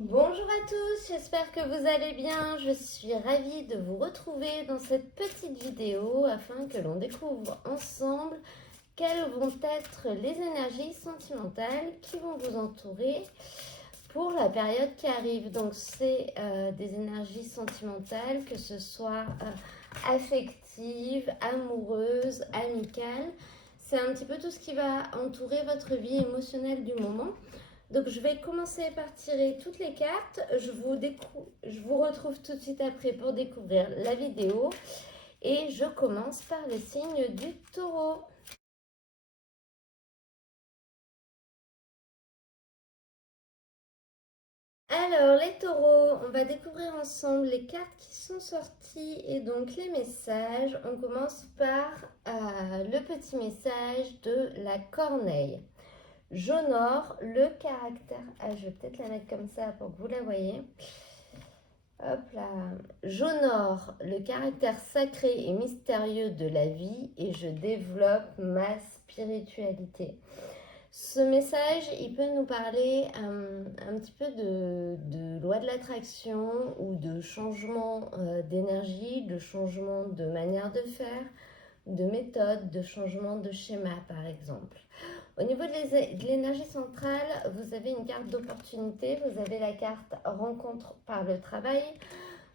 Bonjour à tous, j'espère que vous allez bien. Je suis ravie de vous retrouver dans cette petite vidéo afin que l'on découvre ensemble quelles vont être les énergies sentimentales qui vont vous entourer pour la période qui arrive. Donc c'est des énergies sentimentales, que ce soit affectives, amoureuses, amicales. C'est un petit peu tout ce qui va entourer votre vie émotionnelle du moment. Donc je vais commencer par tirer toutes les cartes. Je vous retrouve tout de suite après pour découvrir la vidéo. Et je commence par le signe du taureau. Alors les taureaux, on va découvrir ensemble les cartes qui sont sorties et donc les messages. On commence par le petit message de la corneille. J'honore le caractère. Ah, je vais peut-être la mettre comme ça pour que vous la voyez. Hop là. J'honore le caractère sacré et mystérieux de la vie et je développe ma spiritualité. Ce message, il peut nous parler un petit peu de loi de l'attraction ou de changement d'énergie, de changement de manière de faire, de méthode, de changement de schéma par exemple. Au niveau de l'énergie centrale, vous avez une carte d'opportunité, vous avez la carte rencontre par le travail.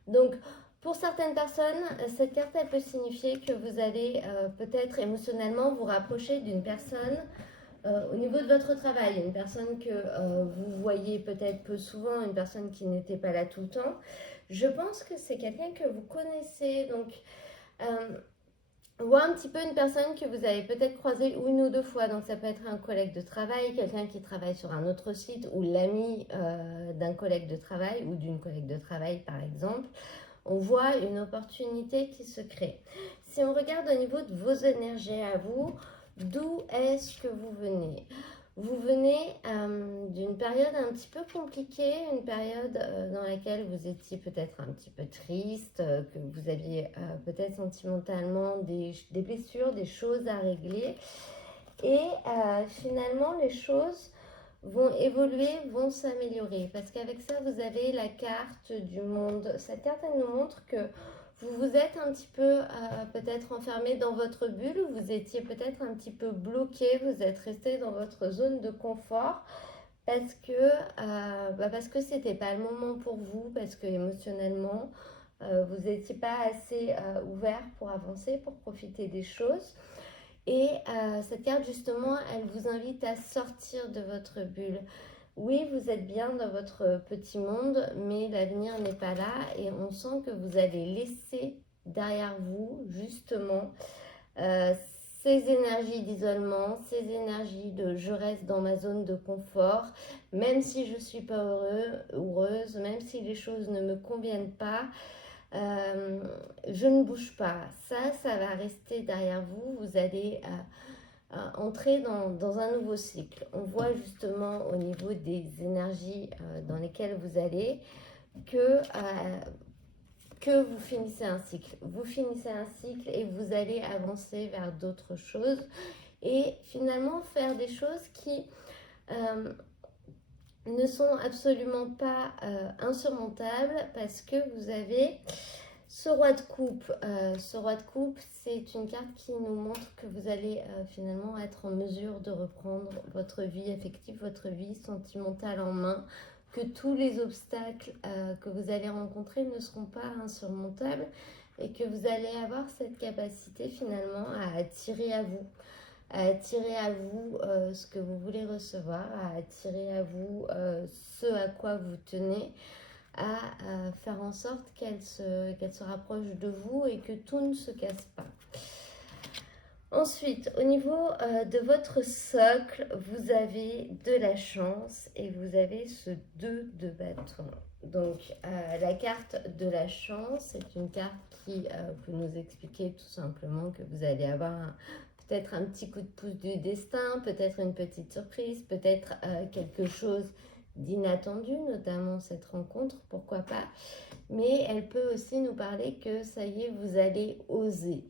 Donc, pour certaines personnes, cette carte, elle peut signifier que vous allez peut-être émotionnellement vous rapprocher d'une personne au niveau de votre travail, une personne que vous voyez peut-être peu souvent, une personne qui n'était pas là tout le temps. Je pense que c'est quelqu'un que vous connaissez, donc ou un petit peu une personne que vous avez peut-être croisée une ou deux fois. Donc ça peut être un collègue de travail, quelqu'un qui travaille sur un autre site ou l'ami d'un collègue de travail ou d'une collègue de travail par exemple. On voit une opportunité qui se crée. Si on regarde au niveau de vos énergies à vous, d'où est-ce que vous venez? Vous venez d'une période un petit peu compliquée, une période dans laquelle vous étiez peut-être un petit peu triste, que vous aviez peut-être sentimentalement des blessures, des choses à régler. Et finalement, les choses vont évoluer, vont s'améliorer. Parce qu'avec ça, vous avez la carte du monde. Cette carte, elle nous montre que vous vous êtes un petit peu peut-être enfermé dans votre bulle, vous étiez peut-être un petit peu bloqué, vous êtes resté dans votre zone de confort parce que c'était pas le moment pour vous, parce que émotionnellement, vous n'étiez pas assez ouvert pour avancer, pour profiter des choses. Et cette carte, justement, elle vous invite à sortir de votre bulle. Oui, vous êtes bien dans votre petit monde, mais l'avenir n'est pas là et on sent que vous allez laisser derrière vous, justement, euh, ces énergies d'isolement, ces énergies de je reste dans ma zone de confort, même si je ne suis pas heureuse, même si les choses ne me conviennent pas, euh, je ne bouge pas. Ça va rester derrière vous. Vous allez entrer dans un nouveau cycle. On voit justement au niveau des énergies dans lesquelles vous allez que vous finissez un cycle. Vous finissez un cycle et vous allez avancer vers d'autres choses et finalement faire des choses qui euh, ne sont absolument pas insurmontables parce que vous avez ce roi de coupe. Ce roi de coupe, c'est une carte qui nous montre que vous allez finalement être en mesure de reprendre votre vie affective, votre vie sentimentale en main, que tous les obstacles que vous allez rencontrer ne seront pas insurmontables et que vous allez avoir cette capacité finalement à attirer à vous ce que vous voulez recevoir, à attirer à vous ce à quoi vous tenez, à faire en sorte qu'elle se rapproche de vous et que tout ne se casse pas. Ensuite, au niveau de votre socle, vous avez de la chance et vous avez ce 2 de bâton. Donc, la carte de la chance, c'est une carte qui peut nous expliquer tout simplement que vous allez avoir peut-être un petit coup de pouce du destin, peut-être une petite surprise, peut-être quelque chose d'inattendu, notamment cette rencontre, pourquoi pas. Mais elle peut aussi nous parler que ça y est, vous allez oser.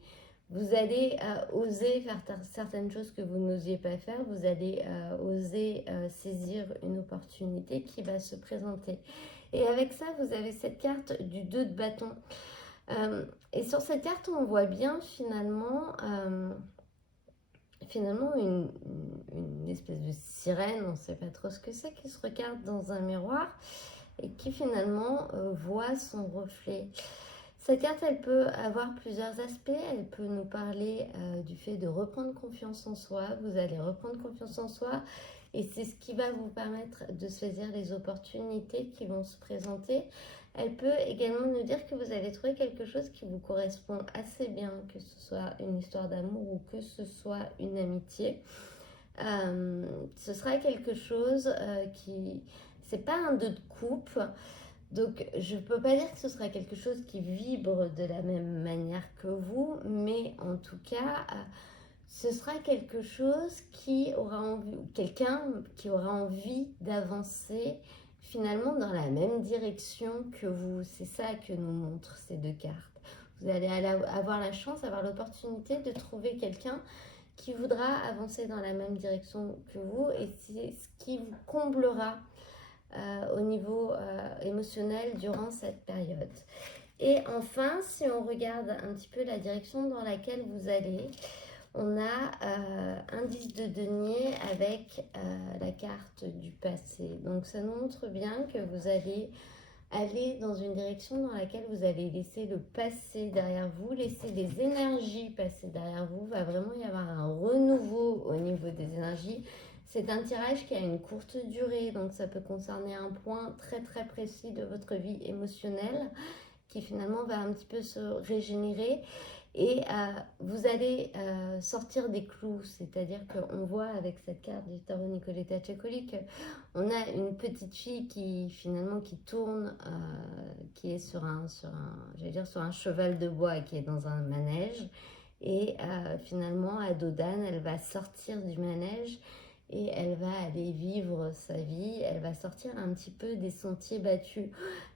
Vous allez oser faire certaines choses que vous n'osiez pas faire. Vous allez oser saisir une opportunité qui va se présenter. Et avec ça, vous avez cette carte du 2 de bâton. Et sur cette carte, on voit bien finalement une espèce de sirène, on ne sait pas trop ce que c'est, qui se regarde dans un miroir et qui finalement voit son reflet. Cette carte, elle peut avoir plusieurs aspects. Elle peut nous parler du fait de reprendre confiance en soi. Vous allez reprendre confiance en soi et c'est ce qui va vous permettre de saisir les opportunités qui vont se présenter. Elle peut également nous dire que vous allez trouver quelque chose qui vous correspond assez bien, que ce soit une histoire d'amour ou que ce soit une amitié. Ce sera quelque chose qui... C'est pas un 2 de coupe, donc je ne peux pas dire que ce sera quelque chose qui vibre de la même manière que vous, mais en tout cas, ce sera quelque chose qui aura envie, ou quelqu'un qui aura envie d'avancer finalement dans la même direction que vous. C'est ça que nous montrent ces deux cartes. Vous allez avoir la chance, avoir l'opportunité de trouver quelqu'un qui voudra avancer dans la même direction que vous et c'est ce qui vous comblera au niveau émotionnel durant cette période. Et enfin, si on regarde un petit peu la direction dans laquelle vous allez, on a un 10 de denier avec la carte du passé. Donc ça nous montre bien que vous allez aller dans une direction dans laquelle vous allez laisser le passé derrière vous, laisser les énergies passer derrière vous. Il va vraiment y avoir un renouveau au niveau des énergies. C'est un tirage qui a une courte durée, donc ça peut concerner un point très très précis de votre vie émotionnelle qui finalement va un petit peu se régénérer. Et vous allez sortir des clous, c'est-à-dire qu'on voit avec cette carte du tarot Nicoletta Ciaccoli qu'on a une petite fille qui finalement qui tourne, qui est sur un cheval de bois qui est dans un manège. Et finalement, à dos d'âne, elle va sortir du manège et elle va aller vivre sa vie, elle va sortir un petit peu des sentiers battus.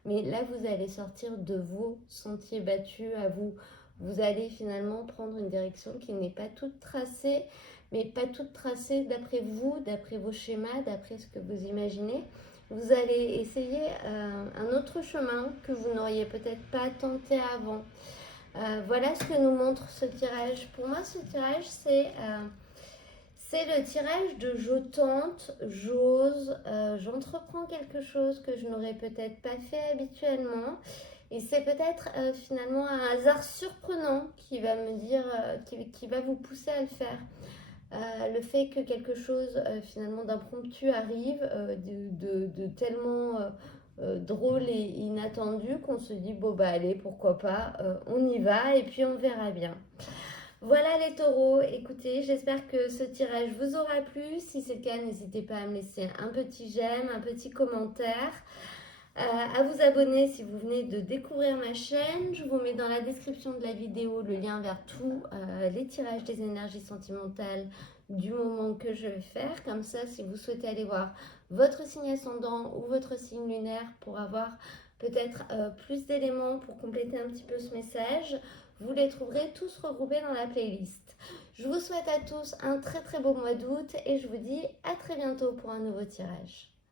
Mais là, vous allez sortir de vos sentiers battus à vous. Vous allez finalement prendre une direction qui n'est pas toute tracée, mais pas toute tracée d'après vous, d'après vos schémas, d'après ce que vous imaginez. Vous allez essayer un autre chemin que vous n'auriez peut-être pas tenté avant. Voilà ce que nous montre ce tirage. Pour moi, ce tirage, c'est le tirage de je tente, j'ose, j'entreprends quelque chose que je n'aurais peut-être pas fait habituellement. Et c'est peut-être finalement un hasard surprenant qui va me dire, qui va vous pousser à le faire. Le fait que quelque chose finalement d'impromptu arrive, de tellement drôle et inattendu qu'on se dit bon bah allez pourquoi pas, on y va et puis on verra bien. Voilà les taureaux, écoutez, j'espère que ce tirage vous aura plu. Si c'est le cas, n'hésitez pas à me laisser un petit j'aime, un petit commentaire, à vous abonner si vous venez de découvrir ma chaîne. Je vous mets dans la description de la vidéo le lien vers tous les tirages des énergies sentimentales du moment que je vais faire. Comme ça, si vous souhaitez aller voir votre signe ascendant ou votre signe lunaire pour avoir peut-être plus d'éléments pour compléter un petit peu ce message, vous les trouverez tous regroupés dans la playlist. Je vous souhaite à tous un très très beau mois d'août et je vous dis à très bientôt pour un nouveau tirage.